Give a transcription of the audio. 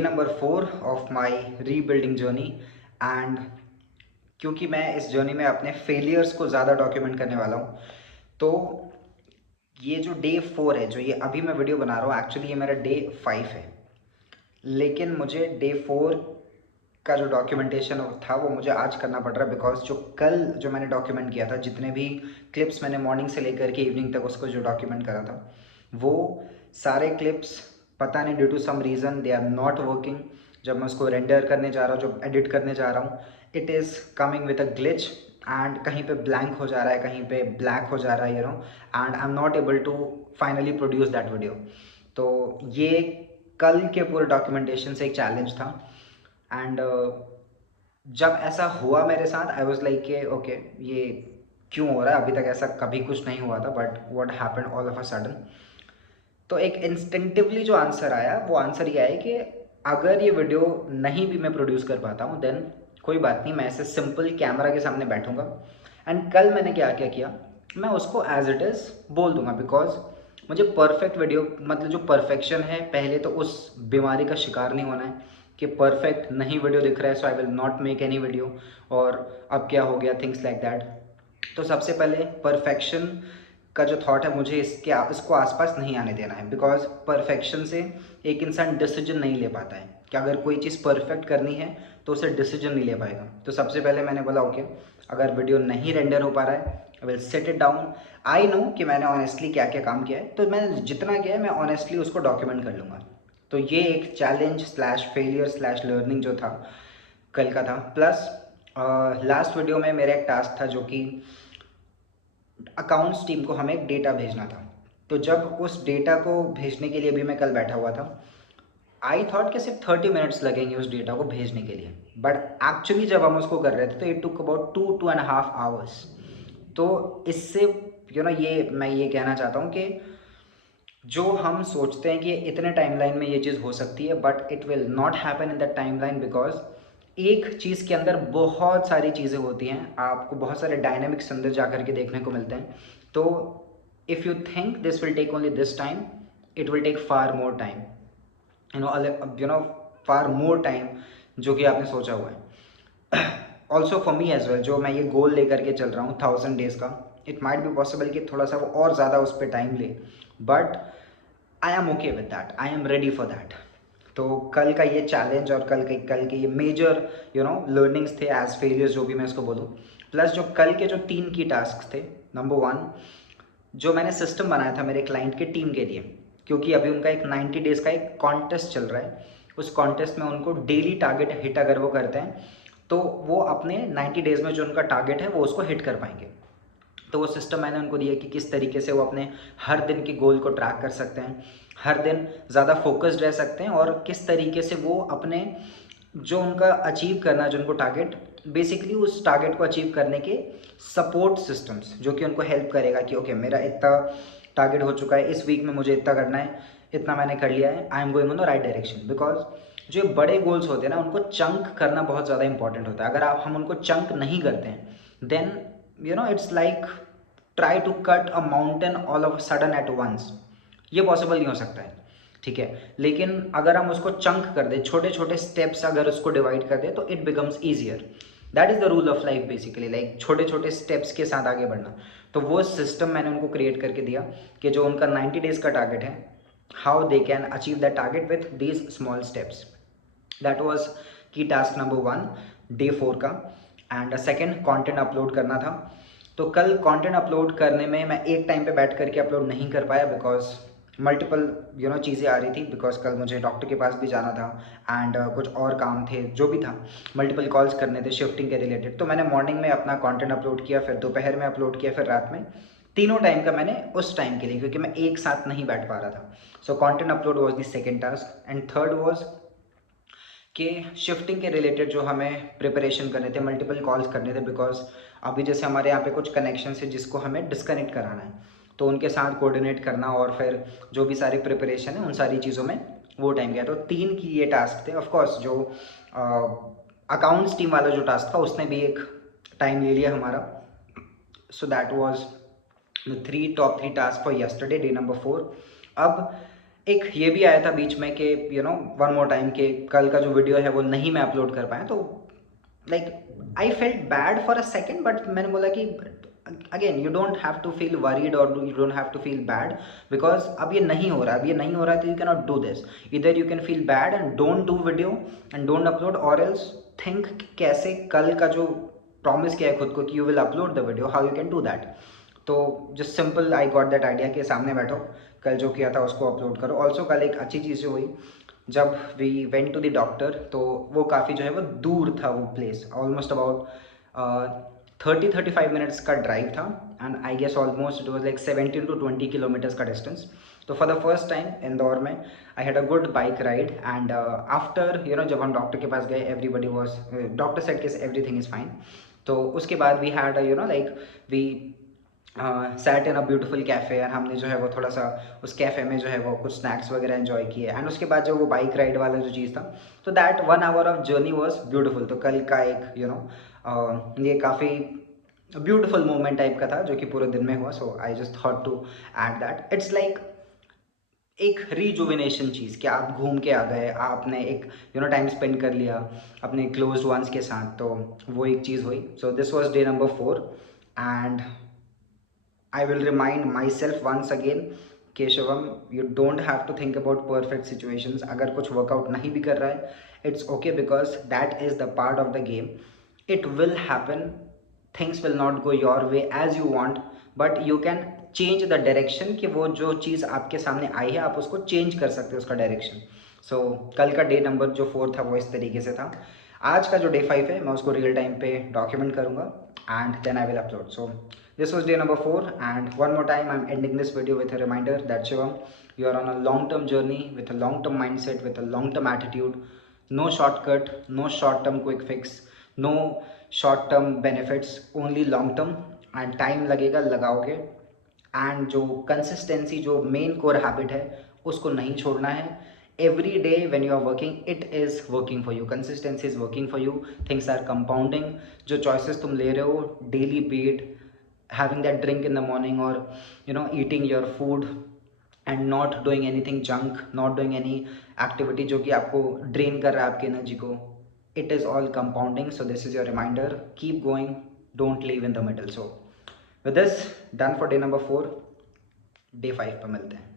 Number 4 of my rebuilding journey. And क्योंकि मैं इस जर्नी में अपने फेलियर्स को ज़्यादा डॉक्यूमेंट करने वाला हूँ, तो ये जो डे 4 है, जो ये अभी मैं वीडियो बना रहा हूँ, एक्चुअली ये मेरा डे 5 है। लेकिन मुझे डे 4 का जो डॉक्यूमेंटेशन था वो मुझे आज करना पड़ रहा है, बिकॉज जो कल जो मैंने डॉक्यूमेंट किया था, जितने भी क्लिप्स मैंने मॉर्निंग से लेकर के इवनिंग तक उसको जो डॉक्यूमेंट करा था, वो सारे क्लिप्स पता नहीं due to some reason they are not working. जब मैं उसको रेंडर करने जा रहा हूँ, जब एडिट करने जा रहा हूँ, it is coming with a glitch and कहीं पे ब्लैंक हो जा रहा है, कहीं पे ब्लैक हो जा रहा है, and I am not able to finally produce that video. तो ये कल के पूरे डॉक्यूमेंटेशन से एक चैलेंज था। एंड जब ऐसा हुआ मेरे साथ, आई वॉज लाइक के ओके, ये क्यों हो रहा है, अभी तक ऐसा कभी कुछ नहीं हुआ था, but what happened all of a sudden. तो एक इंस्टिंक्टिवली जो आंसर आया वो आंसर ये आया कि अगर ये वीडियो नहीं भी मैं प्रोड्यूस कर पाता हूँ, देन कोई बात नहीं, मैं ऐसे सिंपल कैमरा के सामने बैठूंगा एंड कल मैंने क्या क्या किया, मैं उसको एज इट इज़ बोल दूंगा। बिकॉज मुझे परफेक्ट वीडियो, मतलब जो परफेक्शन है, पहले तो उस बीमारी का शिकार नहीं होना है कि परफेक्ट नहीं वीडियो दिख रहा है, so I will not make any video, और अब क्या हो गया, थिंग्स लाइक दैट। तो सबसे पहले परफेक्शन का जो थॉट है, मुझे इसको आसपास नहीं आने देना है। बिकॉज परफेक्शन से एक इंसान डिसीजन नहीं ले पाता है कि अगर कोई चीज़ परफेक्ट करनी है तो उसे डिसीजन नहीं ले पाएगा। तो सबसे पहले मैंने बोला ओके, अगर वीडियो नहीं रेंडर हो पा रहा है, I will set it down. I know कि मैंने ऑनेस्टली क्या क्या काम किया है, तो मैंने जितना किया है मैं ऑनेस्टली उसको डॉक्यूमेंट कर लूँगा। तो ये एक challenge slash failure slash learning जो था कल का था। प्लस लास्ट वीडियो में मेरा एक टास्क था जो कि अकाउंट्स टीम को हमें एक डेटा भेजना था। तो जब उस डेटा को भेजने के लिए भी मैं कल बैठा हुआ था, आई थॉट कि सिर्फ 30 मिनट्स लगेंगे उस डेटा को भेजने के लिए, बट एक्चुअली जब हम उसको कर रहे थे तो इट टुक अबाउट 2-2.5 आवर्स। तो इससे ये मैं ये कहना चाहता हूँ कि जो हम सोचते हैं कि इतने टाइमलाइन में ये चीज़ हो सकती है, but it will not happen in that timeline. Because एक चीज़ के अंदर बहुत सारी चीज़ें होती हैं, आपको बहुत सारे डायनेमिक्स अंदर जा कर के देखने को मिलते हैं। तो if you think this will take only this time, it will take far more time, you know far more time जो कि आपने सोचा हुआ है। Also for me as well, जो मैं ये गोल लेकर के चल रहा हूँ 1000 डेज का, इट माइट बी पॉसिबल कि थोड़ा सा वो और ज़्यादा उस पर टाइम ले, but I am okay with that, I am ready for that. तो कल का ये चैलेंज और कल के ये मेजर लर्निंग्स थे एज फेलियर्स, जो भी मैं इसको बोलूँ। प्लस जो कल के जो 3 की टास्क थे, नंबर 1, जो मैंने सिस्टम बनाया था मेरे क्लाइंट के टीम के लिए, क्योंकि अभी उनका एक 90 डेज़ का एक कॉन्टेस्ट चल रहा है। उस कॉन्टेस्ट में उनको डेली टारगेट हिट अगर वो करते हैं, तो वो अपने 90 डेज़ में जो उनका टारगेट है वो उसको हिट कर पाएंगे। तो वो सिस्टम मैंने उनको दिया कि किस तरीके से वो अपने हर दिन के गोल को ट्रैक कर सकते हैं, हर दिन ज़्यादा फोकस्ड रह सकते हैं, और किस तरीके से वो अपने जो उनका अचीव करना है, जो उनको टारगेट, बेसिकली उस टारगेट को अचीव करने के सपोर्ट सिस्टम्स जो कि उनको हेल्प करेगा कि ओके मेरा इतना टारगेट हो चुका है, इस वीक में मुझे इतना करना है, इतना मैंने कर लिया है, I am going on the right direction. Because जो बड़े गोल्स होते हैं ना, उनको चंक करना बहुत ज़्यादा इंपॉर्टेंट होता है। अगर हम उनको चंक नहीं करते हैं, then it's like try to cut a mountain all of sudden at once. ये पॉसिबल नहीं हो सकता है, ठीक है। लेकिन अगर हम उसको चंक कर दे, छोटे छोटे स्टेप्स अगर उसको डिवाइड कर दे, तो it becomes easier. That is the rule of life basically, like छोटे छोटे स्टेप्स के साथ आगे बढ़ना। तो वो सिस्टम मैंने उनको क्रिएट करके दिया कि जो उनका 90 डेज़ का टारगेट है, how they can achieve that target with these small steps. That was की टास्क नंबर 1 डे 4 का। एंड सेकेंड, कंटेंट अपलोड करना था। तो कल कंटेंट अपलोड करने में मैं एक टाइम पे बैठ करके अपलोड नहीं कर पाया, बिकॉज मल्टीपल चीज़ें आ रही थी। बिकॉज कल मुझे डॉक्टर के पास भी जाना था एंड कुछ और काम थे, जो भी था, मल्टीपल कॉल्स करने थे शिफ्टिंग के रिलेटेड। तो मैंने मॉर्निंग में अपना कंटेंट अपलोड किया, फिर दोपहर में अपलोड किया, फिर रात में, तीनों टाइम का मैंने उस टाइम के लिए, क्योंकि मैं एक साथ नहीं बैठ पा रहा था। So content upload was the second task. And third was कि शिफ्टिंग के रिलेटेड जो हमें प्रिपरेशन करने थे, मल्टीपल कॉल्स करने थे। बिकॉज अभी जैसे हमारे यहाँ पे कुछ कनेक्शन है जिसको हमें डिस्कनेक्ट कराना है, तो उनके साथ कोऑर्डिनेट करना और फिर जो भी सारी प्रिपरेशन है उन सारी चीज़ों में वो टाइम गया। तो 3 की ये टास्क थे। ऑफकोर्स जो अकाउंट्स टीम वाला जो टास्क था उसने भी एक टाइम ले लिया हमारा। So that was the top 3 task for yesterday, day number 4। अब एक ये भी आया था बीच में कि वन मोर टाइम के कल का जो वीडियो है वो नहीं मैं अपलोड कर पाया, तो like I felt bad for a second, but मैंने बोला कि again you don't have to feel worried और you don't have to feel bad, because अब ये नहीं हो रहा, अब ये नहीं हो रहा है तो you can not do this. इधर you can feel bad and don't do video and don't upload, और एल्स थिंक कैसे कल का जो प्रॉमिस किया है खुद को कि you will upload the video, how you can do that. तो just simple I got that idea कि सामने बैठो, कल जो किया था उसको अपलोड करो। ऑल्सो कल एक अच्छी चीज़ जो हुई, जब we went to the doctor, तो वो काफ़ी जो है वो दूर था वो प्लेस, ऑलमोस्ट अबाउट 30-35 मिनट्स का ड्राइव था, and I guess almost it was like 17 to 20 kilometres का डिस्टेंस। तो for the first time Indore में I had a good bike ride, and after जब हम डॉक्टर के पास गए, एवरीबडी वॉज, डॉक्टर सेड कि एवरीथिंग इज़ फाइन। तो उसके बाद we had like we sat in a beautiful cafe, और हमने जो है वो थोड़ा सा उस कैफ़े में जो है वो कुछ स्नैक्स वगैरह एंजॉय किए, एंड उसके बाद जो वो बाइक राइड वाला जो चीज़ था, तो that 1 hour of journey was beautiful. तो कल का एक ये काफ़ी ब्यूटीफुल मोमेंट टाइप का था जो कि पूरे दिन में हुआ। So I just thought to add that. It's like एक रिजुविनेशन चीज़ कि आप घूम के आ गए, आपने एक टाइम स्पेंड कर लिया अपने क्लोज्ड वंस के साथ, तो वो एक चीज़ हुई। So this was day number 4, and I will remind myself once again कि Shivam, you don't have to think about perfect situations. अगर कुछ वर्कआउट नहीं भी कर रहा है, it's okay because that is the part of the game. It will happen. Things will not go your way as you want, but you can change the direction कि वो जो चीज़ आपके सामने आई है आप उसको चेंज कर सकते हो उसका डायरेक्शन। सो कल का डे नंबर जो 4 था वो इस तरीके से था। आज का जो डे 5 है मैं उसको रियल टाइम पे डॉक्यूमेंट करूँगा and then I will upload. So this was day number 4, and one more time I'm ending this video with a reminder that Shivam, you are on a long term journey with a long term mindset, with a long term attitude. No shortcut, no short term quick fix, no short term benefits, only long term, and time लगेगा, लगाओगे, and जो consistency जो main core habit है उसको नहीं छोड़ना है। Every day when you are working it is working for you, consistency is working for you, things are compounding. जो चॉइसेस तुम ले रहे हो daily, beat having that drink in the morning, or eating your food and not doing anything junk, not doing any activity जो कि आपको drain कर रहा है आपकी एनर्जी को, it is all compounding. So this is your reminder, keep going, don't leave in the middle. So with this, done for day number 4, day 5 पे मिलते हैं।